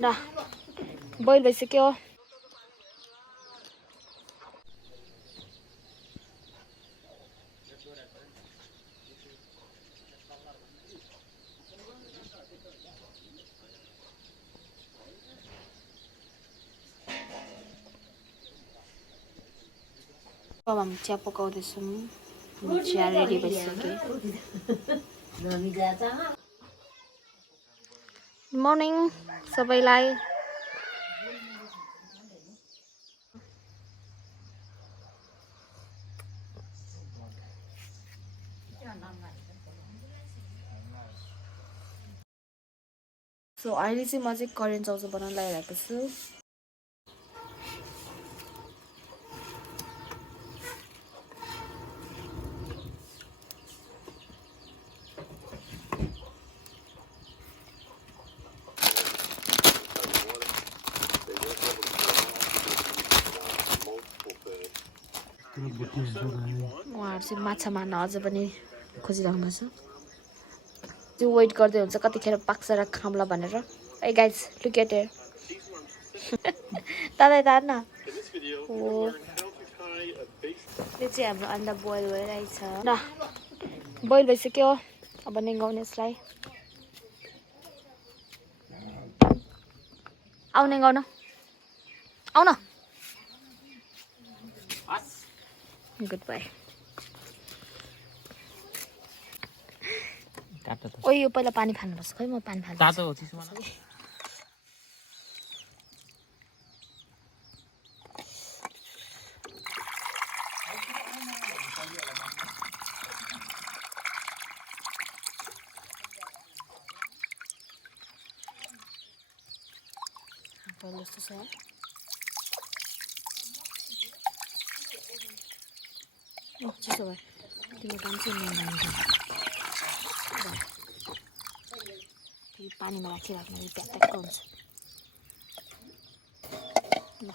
Nah, boil भइसक्यो अब हामी चिया पकाउँदैछौँ चिया रेडी भइसक्यो मर्निङ सबैलाई सो अहिले चाहिँ म चाहिँ करेन्ट चाउचाउ बनाउन लागिरहेको छु उहाँहरू चाहिँ माछा मार्न अझ पनि खोजिराख्नु छ त्यो वेट गर्दै हुन्छ कतिखेर पाक्छ र खाम्ला भनेर ए गाइज लुक एट हियर दादा न हो यो चाहिँ हाम्रो अन्डा बोइल भइरहेछ ल बोइल भइसक्यो अब निगाउने यसलाई आउ निगाउन आउन गुड बाई ओ यो पहिला पानी फाल्नुपर्छ खै म पानी फाल्छु तातो हो चिसो मलाई पहिला जस्तो छ चिसो भयो तिम्रो काम चाहिँ पानीमा राखिराख्नु प्याक हुन्छ ल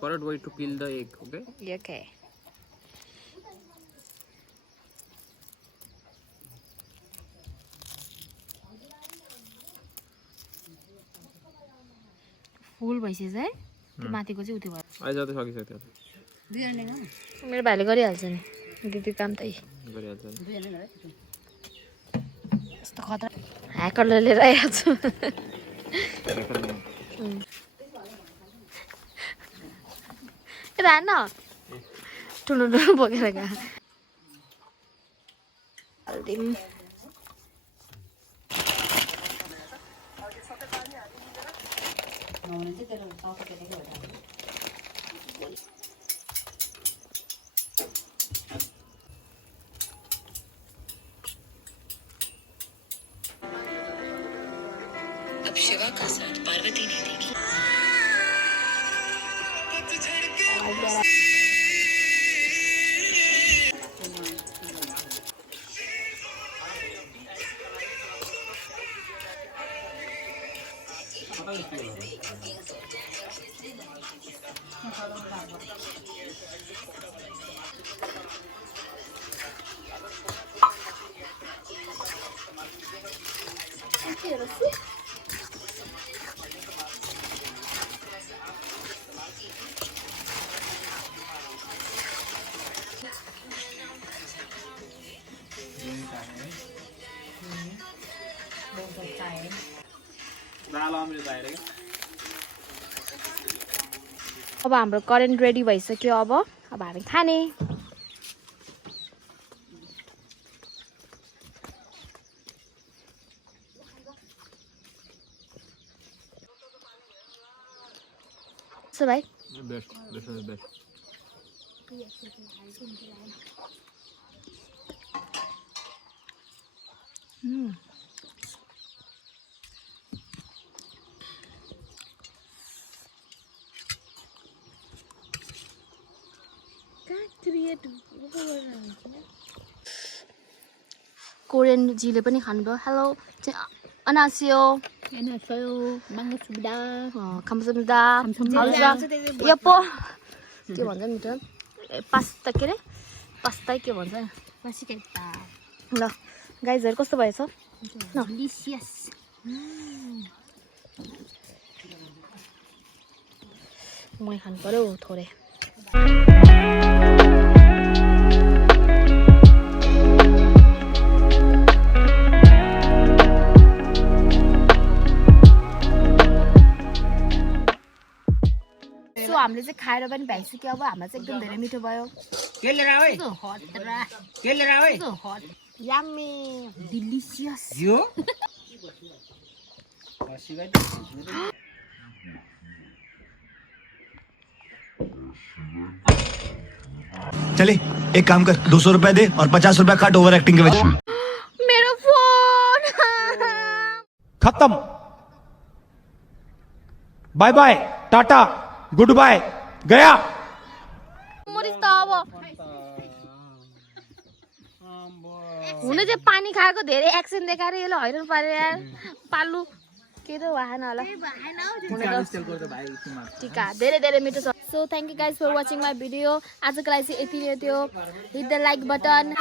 Correct way to peel the egg, okay? Okay. Full भइसक्यो है त्यो माथिको चाहिँ उति भयो आइ जाँदै सकिसक्यो मेरो भाइले गरिहाल्छ नि दिदी काम त गरिहाल्छ नि यस्तो खतरा ह्याकरले लिएर आएको छु यता हान्न ठुलो ठुलो बोकेर गयो हालिदिउँ अब शिवा का साथ पार्वती नहीं देगी अब हाम्रो करेन्ट रेडी भइसक्यो अब हामी खाने So भाइ best this is best Korean जीले पनि खानुभयो हेलो 안녕하세요. 안녕하세요. 반갑습니다. 감사합니다. 감사합니다. 여보. के भन्छ मिठो पास्ता के अरे पास्ता के भन्छ ल गाइजहरु कस्तो भएछ डिलिसियस मै खानु पर्यो थोरै सो हामीले चाहिँ खाएर पनि भ्याइसक्यो अब हाम्रो चाहिँ एकदम धेरै मिठो भयो के लिएर आऊ है के लिएर आऊ है यम्मी डिलिसियस यो चले एक काम कर 200 रुपए दे और 50 रुपए काट ओवर एक्टिंग के वजह मेरो फोन खत्म bye bye tata goodbye गया मरिस त अब हुन चाहिँ पानी खाएको धेरै एक्सन देखाएर यसले हैरान पारे यार पालु के त भएन होला टिका धेरै धेरै मिठो छ so thank you guys for watching my video आजको लागि चाहिँ यति नै थियो हिट द लाइक बटन